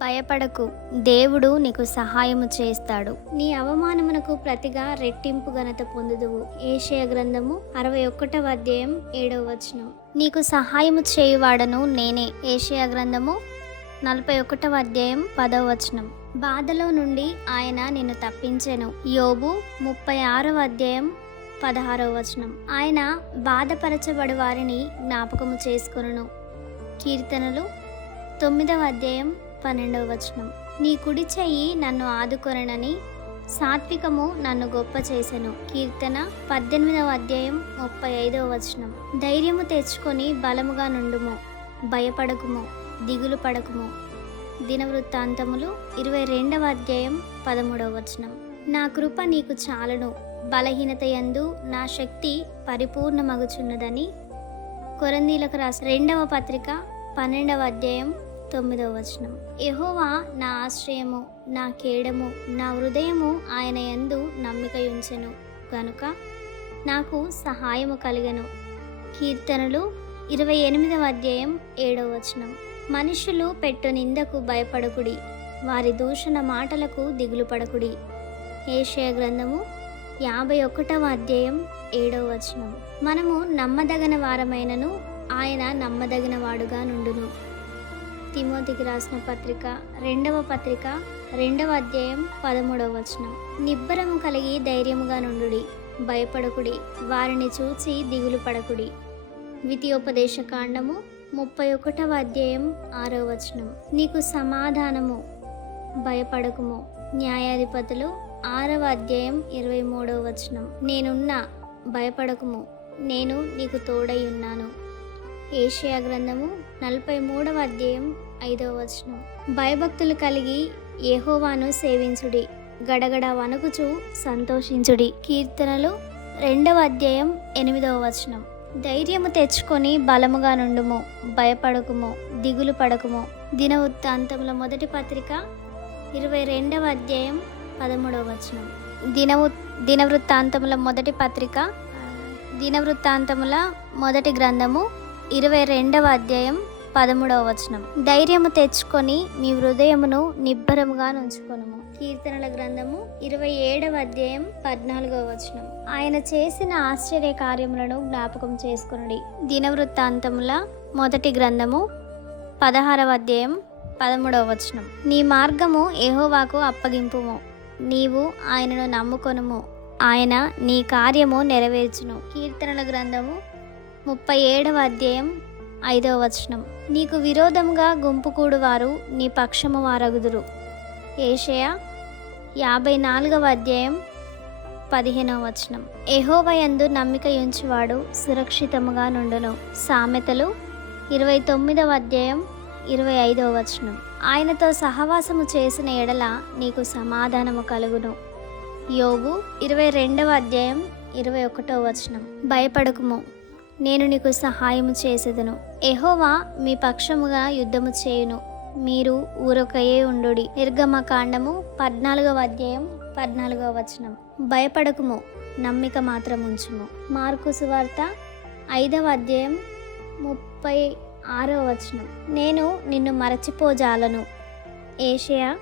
భయపడకు. దేవుడు నీకు సహాయము చేస్తాడు. నీ అవమానమునకు ప్రతిగా రెట్టింపు ఘనత పొందుదువు. ఏషయ గ్రంథము అరవై ఒకటవ అధ్యాయం ఏడవ వచనం. నీకు సహాయము చేయువాడను నేనే. ఏషియా గ్రంథము నలభై ఒకటవ అధ్యాయం పదవ వచనం. బాధలో నుండి ఆయన నిన్ను తప్పించెను. యోబు ముప్పై ఆరవ అధ్యాయం పదహారవ వచనం. ఆయన బాధపరచబడి వారిని జ్ఞాపకము చేసుకును కీర్తనలు తొమ్మిదవ అధ్యాయం పన్నెండవ వచనం. నీ కుడి చెయ్యి నన్ను ఆదుకొనని సాత్వికము నన్ను గొప్ప చేసెను. కీర్తన పద్దెనిమిదవ అధ్యాయం ముప్పై ఐదవ వచనం. ధైర్యము తెచ్చుకొని బలముగా నుండుము భయపడకుము దిగులు పడకుము. దినవృత్తాంతములు ఇరవై రెండవ అధ్యాయం పదమూడవ వచనం. నా కృప నీకు చాలును బలహీనత యందు నా శక్తి పరిపూర్ణమగుచున్నదని కొరందీలకు రాసిన రెండవ పత్రిక పన్నెండవ అధ్యాయం తొమ్మిదవ వచనం. యహోవా నా ఆశ్రయము నా కేడము నా హృదయము ఆయన యందు నమ్మిక ఉంచెను గనుక నాకు సహాయము కలిగను. కీర్తనలు ఇరవై ఎనిమిదవ అధ్యాయం ఏడవ వచనం. మనుషులు పెట్టు నిందకు భయపడకుడి వారి దూషణ మాటలకు దిగులు పడకుడి. ఏషయ గ్రంథము యాభై ఒకటవ అధ్యాయం ఏడవ వచనం. మనము నమ్మదగిన వారమైనను ఆయన నమ్మదగిన వాడుగా నుండును. తిమోతికి రాసిన పత్రిక రెండవ పత్రిక రెండవ అధ్యాయం పదమూడవ వచనం. నిబ్బరము కలిగి ధైర్యముగా నుండుడి భయపడకుడి వారిని చూచి దిగులు పడకుడి. ద్వితీయోపదేశ కాండము ముప్పై ఒకటవ అధ్యాయం ఆరవ వచనం. నీకు సమాధానము భయపడకుము. న్యాయాధిపతులు ఆరవ అధ్యాయం ఇరవై మూడవ వచనం. నేనున్నా భయపడకుము. నేను నీకు తోడై ఉన్నాను. ఏషియా గ్రంథము నలభై మూడవ అధ్యాయం ఐదవ వచనం. భయభక్తులు కలిగి ఏహోవాను సేవించుడి గడగడ వణుకుచు సంతోషించుడి. కీర్తనలు రెండవ అధ్యాయం ఎనిమిదవ వచనం. ధైర్యము తెచ్చుకొని బలముగా నుండుము భయపడకుము దిగులు పడకుము. దిన వృత్తాంతముల మొదటి పత్రిక ఇరవై రెండవ అధ్యాయం పదమూడవ వచనం. దినవు దినవృత్తాంతముల మొదటి పత్రిక దినవృత్తాంతముల మొదటి గ్రంథము ఇరవై రెండవ అధ్యాయం పదమూడవ వచనం. ధైర్యము తెచ్చుకొని మీ హృదయమును నిబ్బరముగా నుంచుకొనుము. కీర్తనల గ్రంథము ఇరవై ఏడవ అధ్యాయం పద్నాలుగవ వచనం. ఆయన చేసిన ఆశ్చర్య కార్యములను జ్ఞాపకం చేసుకునుడి. దినవృత్తాంతముల మొదటి గ్రంథము పదహారవ అధ్యాయం పదమూడవ వచనం. నీ మార్గము ఏహోవాకు అప్పగింపుము. నీవు ఆయనను నమ్ముకొనుము. ఆయన నీ కార్యము నెరవేర్చును. కీర్తనల గ్రంథము ముప్పై ఏడవ అధ్యాయం ఐదవ వచనం. నీకు విరోధంగా గుంపుకూడువారు నీ పక్షము వారగుదురు. ఏషయ యాభై నాలుగవ అధ్యాయం పదిహేనవ వచనం. ఎహోవయందు నమ్మిక ఉంచువాడు సురక్షితముగా నుండును. సామెతలు ఇరవై తొమ్మిదవ అధ్యాయం ఇరవై ఐదవ వచనం. ఆయనతో సహవాసము చేసిన ఎడల నీకు సమాధానము కలుగును. యోగు ఇరవై రెండవ అధ్యాయం ఇరవై ఒకటో వచనం. భయపడకుము. నేను నీకు సహాయము చేసేదను. ఎహోవా మీ పక్షముగా యుద్ధము చేయును. మీరు ఊరొకయే ఉండుడి. నిర్గమ కాండము పద్నాలుగవ అధ్యాయం పద్నాలుగవ వచనం. భయపడకుము నమ్మిక మాత్రం ఉంచుము మార్కు సువార్త ఐదవ అధ్యాయం ముప్పై ఆరవ వచనం. నేను నిన్ను మరచిపోజాలను. ఏషియా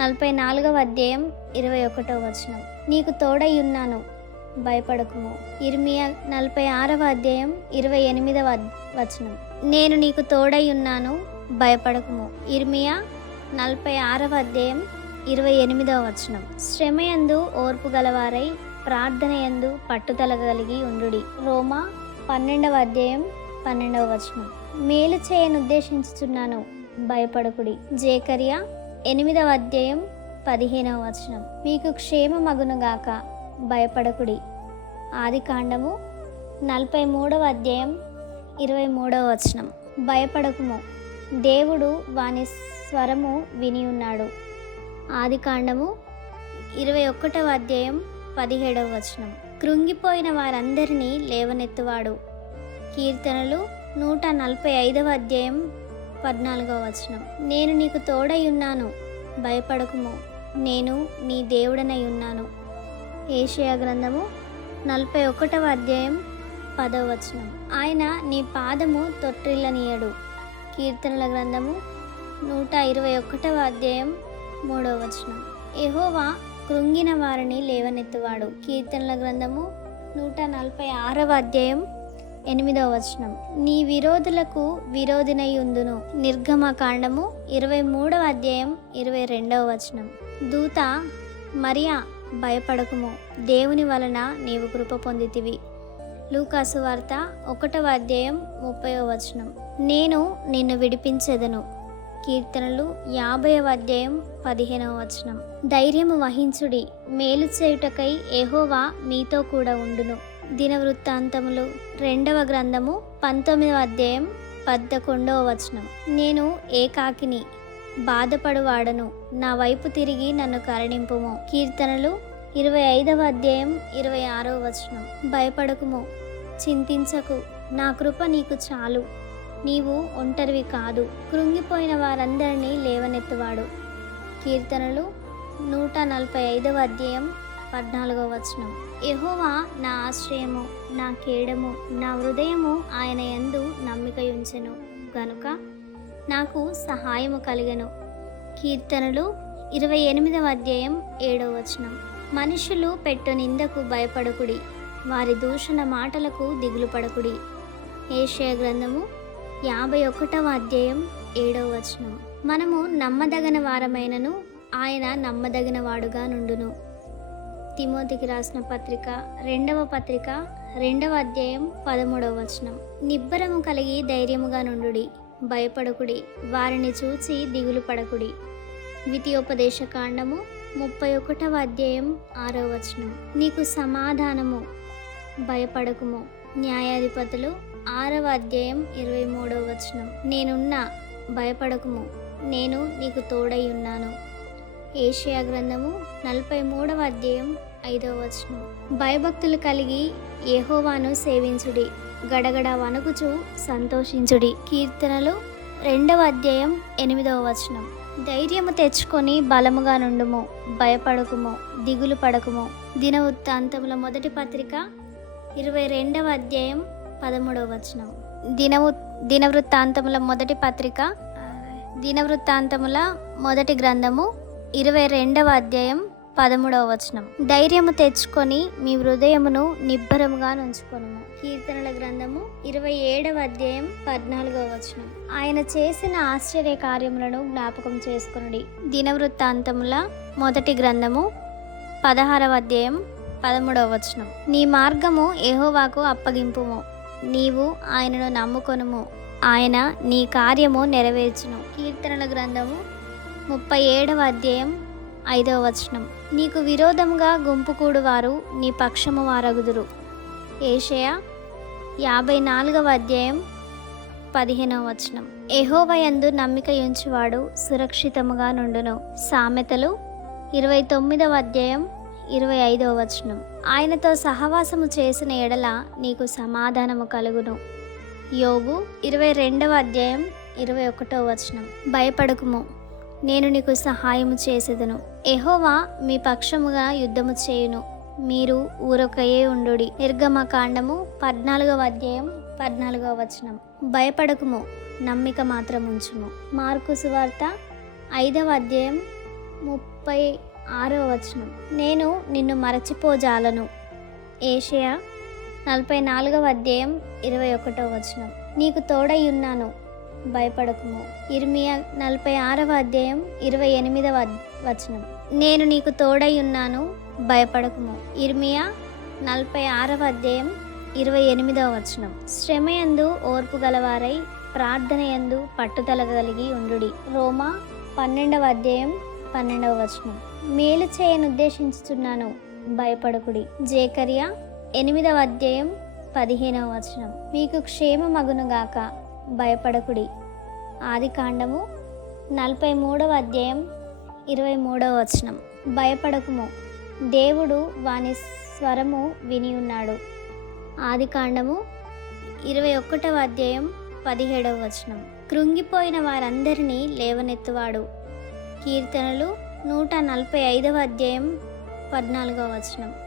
నలభై నాలుగవ అధ్యాయం ఇరవై ఒకటో వచనం. నీకు తోడై ఉన్నాను. భయపడకుము. ఇర్మియా నలభై ఆరవ అధ్యాయం ఇరవై ఎనిమిదవ వచనం. నేను నీకు తోడై ఉన్నాను భయపడకుము. ఇర్మియా నలభై ఆరవ అధ్యాయం ఇరవై ఎనిమిదవ వచనం. శ్రమయందు ఓర్పు గలవారై ప్రార్థనయందు పట్టుదల కలిగి ఉండుడి. రోమా పన్నెండవ అధ్యాయం పన్నెండవ వచనం. మేలు చేయను ఉద్దేశించుచున్నాను భయపడకుడి. జేకరియా ఎనిమిదవ అధ్యాయం పదిహేనవ వచనం. మీకు క్షేమమగునుగాక. భయపడకుడి. ఆది కాండము నలభై మూడవ అధ్యాయం ఇరవై మూడవ వచనం. భయపడకుము. దేవుడు వాని స్వరము విని ఉన్నాడు. ఆది కాండము ఇరవై ఒకటవ అధ్యాయం పదిహేడవ వచనం. కృంగిపోయిన వారందరినీ లేవనెత్తువాడు. కీర్తనలు నూట నలభై ఐదవ అధ్యాయం పద్నాలుగవ వచనం. నేను నీకు తోడై ఉన్నాను. భయపడకుము. నేను నీ దేవుడనై ఉన్నాను. ఏషియా గ్రంథము నలభై ఒకటవ అధ్యాయం పదవ వచనం. ఆయన నీ పాదము తొట్టిల్లనీయడు. కీర్తనల గ్రంథము నూట ఇరవై ఒకటవ అధ్యాయం మూడవ వచనం. ఎహోవా కృంగిన వారిని లేవనెత్తువాడు. కీర్తనల గ్రంథము నూట నలభై ఆరవ అధ్యాయం ఎనిమిదవ వచనం. నీ విరోధులకు విరోధినై ఉందును. నిర్గమ కాండము ఇరవై మూడవ అధ్యాయం ఇరవై రెండవ వచనం. దూత మరియా భయపడకుము. దేవుని వలన నీవు కృప పొందితివి. లూకాసు వార్త ఒకటవ అధ్యాయం ముప్పైవ వచనం. నేను నిన్ను విడిపించెదను. కీర్తనలు యాభైవ అధ్యాయం పదిహేనవ వచనం. ధైర్యము వహించుడి. మేలు చేయుటకై ఎహోవా మీతో కూడా ఉండును. దినవృత్తాంతములు రెండవ గ్రంథము పంతొమ్మిదవ అధ్యాయం పదకొండవ వచనం. నేను ఏకాకిని. బాధపడువాడను. నా వైపు తిరిగి నన్ను కరుణింపుము. కీర్తనలు ఇరవై ఐదవ అధ్యాయం ఇరవై ఆరవ వచనం. భయపడకుము. చింతించకు. నా కృప నీకు చాలు. నీవు ఒంటరివి కాదు. కృంగిపోయిన వారందరినీ లేవనెత్తువాడు. కీర్తనలు నూట నలభై ఐదవ అధ్యాయం పద్నాలుగో వచనం. యహోవా నా ఆశ్రయము నా కేడము నా హృదయము ఆయన యందు నమ్మిక ఉంచెను గనుక నాకు సహాయము కలిగను. కీర్తనలు ఇరవై ఎనిమిదవ అధ్యాయం ఏడవ వచనం. మనుషులు పెట్టు నిందకు భయపడకుడి వారి దూషణ మాటలకు దిగులు పడకుడి. ఏషయ గ్రంథము యాభై ఒకటవ అధ్యాయం ఏడవ వచనం. మనము నమ్మదగిన వారమైనను ఆయన నమ్మదగిన వాడుగా నుండును. తిమోతికి రాసిన పత్రిక రెండవ పత్రిక రెండవ అధ్యాయం పదమూడవ వచనం. నిబ్బరము కలిగి ధైర్యముగా నుండుడి. భయపడకుడి. వారిని చూచి దిగులు పడకుడి. ద్వితీయోపదేశ కాండము ముప్పై ఒకటవ అధ్యాయం ఆరవ వచనం. నీకు సమాధానము. భయపడకుము. న్యాయాధిపతులు ఆరవ అధ్యాయం ఇరవై మూడవ వచనం. నేనున్నా భయపడకుము. నేను నీకు తోడై ఉన్నాను. ఏషియా గ్రంథము నలభై మూడవ అధ్యాయం ఐదవ వచనం. భయభక్తులు కలిగి యెహోవాను సేవించుడి. గడగడ వణుకుచు సంతోషించుడి. కీర్తనలు రెండవ అధ్యాయం ఎనిమిదవ వచనం. ధైర్యము తెచ్చుకొని బలముగా నుండుము భయపడకుము దిగులు పడకుము. దిన వృత్తాంతముల మొదటి పత్రిక ఇరవై రెండవ అధ్యాయం పదమూడవ వచనం. దినవు దినవృత్తాంతముల మొదటి పత్రిక దినవృత్తాంతముల మొదటి గ్రంథము ఇరవై రెండవ అధ్యాయం పదమూడవ వచనం. ధైర్యము తెచ్చుకొని మీ హృదయమును నిబ్బరముగా నుంచుకొను కీర్తనల గ్రంథము ఇరవై ఏడవ అధ్యాయం పద్నాలుగవ వచనం. ఆయన చేసిన ఆశ్చర్య కార్యములను జ్ఞాపకం చేసుకునుడి. దినవృత్తాంతముల మొదటి గ్రంథము పదహారవ అధ్యాయం పదమూడవ వచనం. నీ మార్గము ఏహోవాకు అప్పగింపుము. నీవు ఆయనను నమ్ముకొనుము. ఆయన నీ కార్యము నెరవేర్చును. కీర్తనల గ్రంథము ముప్పై ఏడవ అధ్యాయం ఐదవ వచనం. నీకు విరోధంగా గుంపుకూడు వారు నీ పక్షము వారగుదురు. ఏషయ యాభై నాలుగవ అధ్యాయం పదిహేనవ వచనం. ఎహోవయందు నమ్మిక ఉంచువాడు సురక్షితముగా నుండును. సామెతలు ఇరవై తొమ్మిదవ అధ్యాయం ఇరవై ఐదవ వచనం. ఆయనతో సహవాసము చేసిన ఎడల నీకు సమాధానము కలుగును. యోగు ఇరవై రెండవ అధ్యాయం ఇరవై ఒకటో వచనం. భయపడకుము. నేను నీకు సహాయము చేసేదను. ఎహోవా మీ పక్షముగా యుద్ధము చేయును. మీరు ఊరొకయే ఉండుడి. నిర్గమ కాండము పద్నాలుగవ అధ్యాయం పద్నాలుగవ వచనం. భయపడకుము నమ్మిక మాత్రం ఉంచుము మార్కు సువార్త ఐదవ అధ్యాయం ముప్పై ఆరవ వచనం. నేను నిన్ను మరచిపోజాలను. ఏషియా నలభై నాలుగవ అధ్యాయం ఇరవై ఒకటో వచనం. నీకు తోడై ఉన్నాను. భయపడకుము. ఇర్మియా నలభై ఆరవ అధ్యాయం ఇరవై ఎనిమిదవ వచనం. నేను నీకు తోడై ఉన్నాను భయపడకుము. ఇర్మియా నలభై ఆరవ అధ్యాయం ఇరవై ఎనిమిదవ వచనం. శ్రమయందు ఓర్పు గలవారై ప్రార్థనయందు పట్టుదల కలిగి ఉండుడి. రోమా పన్నెండవ అధ్యాయం పన్నెండవ వచనం. మేలు చేయను ఉద్దేశించుతున్నాను భయపడకుడి. జేకరియా ఎనిమిదవ అధ్యాయం పదిహేనవ వచనం. మీకు క్షేమమగునుగాక. భయపడకుడి. ఆది కాండము నలభై మూడవ అధ్యాయం ఇరవై మూడవ వచనం. భయపడకుము. దేవుడు వాని స్వరము విని ఉన్నాడు. ఆది కాండము ఇరవై ఒకటవ అధ్యాయం పదిహేడవ వచనం. కృంగిపోయిన వారందరినీ లేవనెత్తువాడు. కీర్తనలు నూట నలభై ఐదవ అధ్యాయం పద్నాలుగవ వచనం.